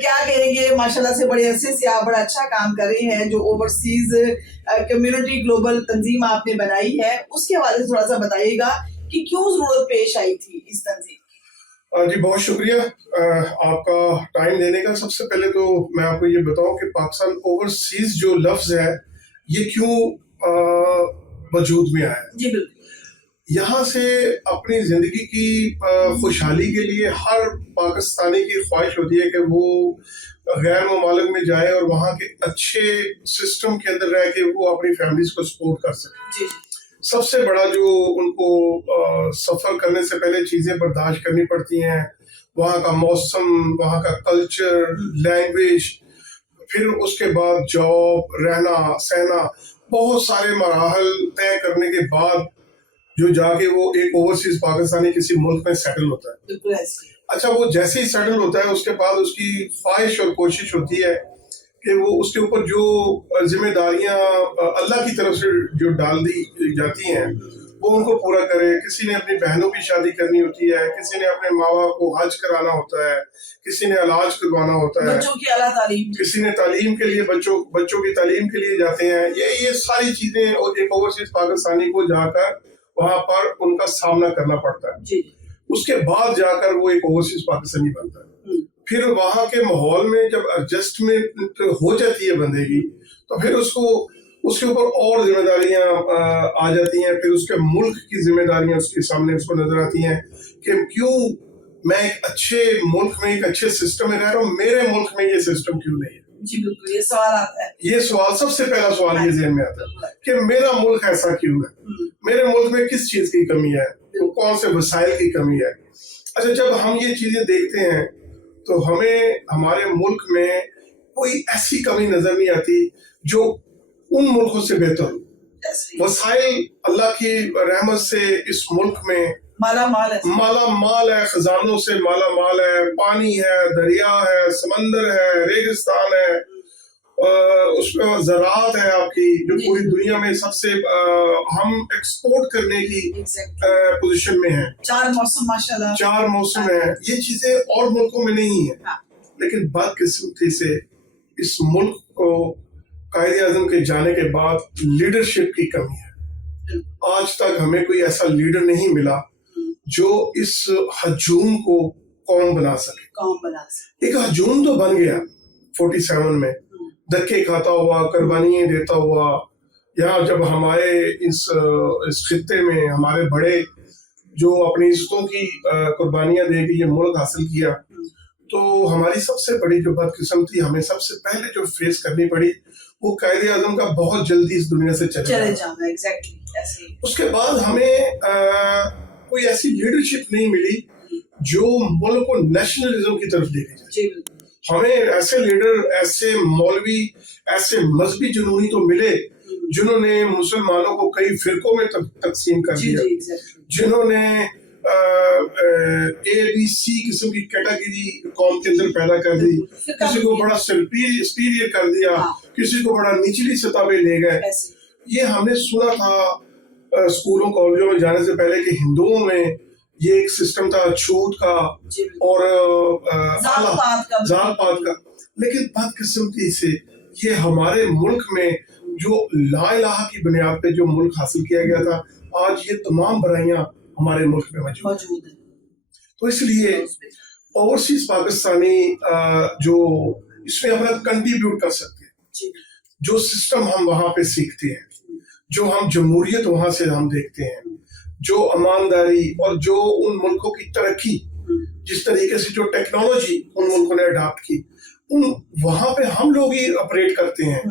کیا کہیں گے, ماشاءاللہ سے بڑے عرصے سے آپ بڑا اچھا کام کر رہے ہیں, جو اوورسیز کمیونٹی گلوبل تنظیم آپ نے بنائی ہے, اس کے حوالے سے تھوڑا سا بتائیے گا کہ کیوں ضرورت پیش آئی تھی اس تنظیم. جی بہت شکریہ آپ کا ٹائم دینے کا. سب سے پہلے تو میں آپ کو یہ بتاؤں کہ پاکستان اوورسیز جو لفظ ہے یہ کیوں وجود میں آیا. جی بالکل. یہاں سے اپنی زندگی کی خوشحالی کے لیے ہر پاکستانی کی خواہش ہوتی ہے کہ وہ غیر ممالک میں جائے اور وہاں کے اچھے سسٹم کے اندر رہ کے وہ اپنی فیملیز کو سپورٹ کر سکے. جی. سب سے بڑا جو ان کو سفر کرنے سے پہلے چیزیں برداشت کرنی پڑتی ہیں, وہاں کا موسم, وہاں کا کلچر, لینگویج, پھر اس کے بعد جاب, رہنا سہنا, بہت سارے مراحل طے کرنے کے بعد جو جا کے وہ ایک اوورسیز پاکستانی کسی ملک میں سیٹل ہوتا ہے. اچھا, وہ جیسے ہی سیٹل ہوتا ہے اس کے بعد اس کی خواہش اور کوشش ہوتی ہے کہ وہ اس کے اوپر جو ذمہ داریاں اللہ کی طرف سے جو ڈال دی جاتی ہیں وہ ان کو پورا کرے. کسی نے اپنی بہنوں کی شادی کرنی ہوتی ہے, کسی نے اپنے ماں باپ کو حج کرانا ہوتا ہے, کسی نے علاج کروانا ہوتا ہے, بچوں کی اعلیٰ تعلیم, کسی نے تعلیم کے لیے بچوں کی تعلیم کے لیے جاتے ہیں. یہ ساری چیزیں ایک اوورسیز پاکستانی کو جا کر وہاں پر ان کا سامنا کرنا پڑتا ہے. اس کے بعد جا کر وہ ایک اوورسیز پاکستانی بنتا ہے. پھر وہاں کے ماحول میں جب ایڈجسٹمنٹ ہو جاتی ہے بندے کی, تو پھر اس کے اوپر اور ذمہ داریاں آ جاتی ہیں. پھر اس کے ملک کی ذمہ داریاں اس کے سامنے اس کو نظر آتی ہیں کہ کیوں میں ایک اچھے ملک میں, ایک اچھے سسٹم میں رہ رہا ہوں, میرے ملک میں یہ سسٹم کیوں نہیں ہے. جی بالکل, یہ سوال آتا ہے. یہ سوال سب سے پہلا سوال یہ ذہن میں آتا ہے کہ میرا ملک ایسا کیوں ہے, میرے ملک میں کس چیز کی کمی ہے, کون سے وسائل کی کمی ہے. اچھا, جب ہم یہ چیزیں دیکھتے ہیں تو ہمیں ہمارے ملک میں کوئی ایسی کمی نظر نہیں آتی جو ان ملکوں سے بہتر ہو. وسائل اللہ کی رحمت سے اس ملک میں مالا مال ہے, خزانوں سے مالا مال ہے, پانی ہے, دریا ہے, سمندر ہے, ریگستان ہے, اس میں زراعت ہے آپ کی جو پوری دنیا میں سب سے ہم ایکسپورٹ کرنے کی پوزیشن میں ہیں. 4 موسم ماشاءاللہ, 4 موسم ہیں. یہ چیزیں اور ملکوں میں نہیں ہیں. لیکن بدقسمتی سے اس ملک کو قائد اعظم کے جانے کے بعد لیڈرشپ کی کمی ہے. آج تک ہمیں کوئی ایسا لیڈر نہیں ملا جو اس ہجوم کو قوم بنا سکے. ایک ہجوم تو بن گیا 47 میں, دھکے کھاتا ہوا, قربانیاں دیتا ہوا. یہاں جب ہمارے اس خطے میں ہمارے بڑے جو اپنی عزتوں کی قربانیاں دے کے یہ ملک حاصل کیا, تو ہماری سب سے بڑی جو بدقسمتی ہمیں سب سے پہلے جو فیس کرنی پڑی وہ قائد اعظم کا بہت جلدی اس دنیا سے چلے جانا. اس کے بعد ہمیں کوئی ایسی لیڈرشپ نہیں ملی جو ملک کو نیشنلزم کی طرف لے کے جائے. ہمیں ایسے لیڈر, ایسے مولوی, ایسے مذہبی جنونی تو ملے جنہوں نے مسلمانوں کو کئی فرقوں میں تقسیم کر دیا, جنہوں نے ABC قسم کی کیٹیگری قوم کے اندر پیدا کر دی, کسی کو بڑا سپیریئر کر دیا, کسی کو بڑا نچلی سطح پہ لے گئے. یہ ہم نے سنا تھا اسکولوں کالجوں میں جانے سے پہلے کہ ہندوؤں میں یہ ایک سسٹم تھا چھوٹ کا اور ذات پات کا. لیکن بدقسمتی سے یہ ہمارے ملک میں جو لا الہ کی بنیاد پہ جو ملک حاصل کیا گیا تھا, آج یہ تمام برائیاں ہمارے ملک میں موجود ہیں. تو اس لیے اوورسیز پاکستانی جو اس میں اپنا کنٹریبیوٹ کر سکتے ہیں, جو سسٹم ہم وہاں پہ سیکھتے ہیں, جو ہم جمہوریت وہاں سے ہم دیکھتے ہیں, جو امانداری اور جو ان ملکوں کی ترقی, جس طریقے سے جو ٹیکنالوجی ان ملکوں نے اڈاپٹ کی, وہاں پہ ہم لوگ ہی آپریٹ کرتے ہیں.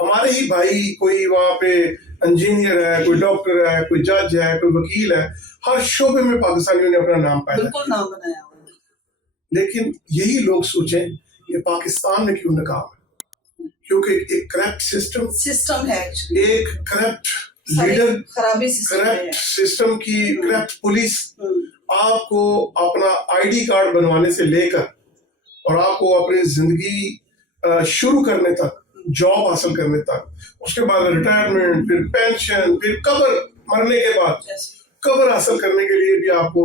ہمارے ہی بھائی, کوئی وہاں پہ انجینئر ہے, کوئی ڈاکٹر ہے, کوئی جج ہے, کوئی وکیل ہے, ہر شعبے میں پاکستانیوں نے اپنا نام بنایا. لیکن یہی لوگ سوچیں کہ پاکستان میں کیوں ناکام ہے, کیونکہ ایک کرپٹ سسٹم ہے, ایک کرپٹ لیڈر, کرپٹ سسٹم کی کرپٹ پولیس. آپ کو اپنا ID کارڈ بنوانے سے لے کر اور آپ کو اپنی زندگی شروع کرنے تک, جاب حاصل کرنے تک, اس کے بعد ریٹائرمنٹ, پھر پینشن, پھر قبر, مرنے کے بعد قبر حاصل کرنے کے لیے بھی آپ کو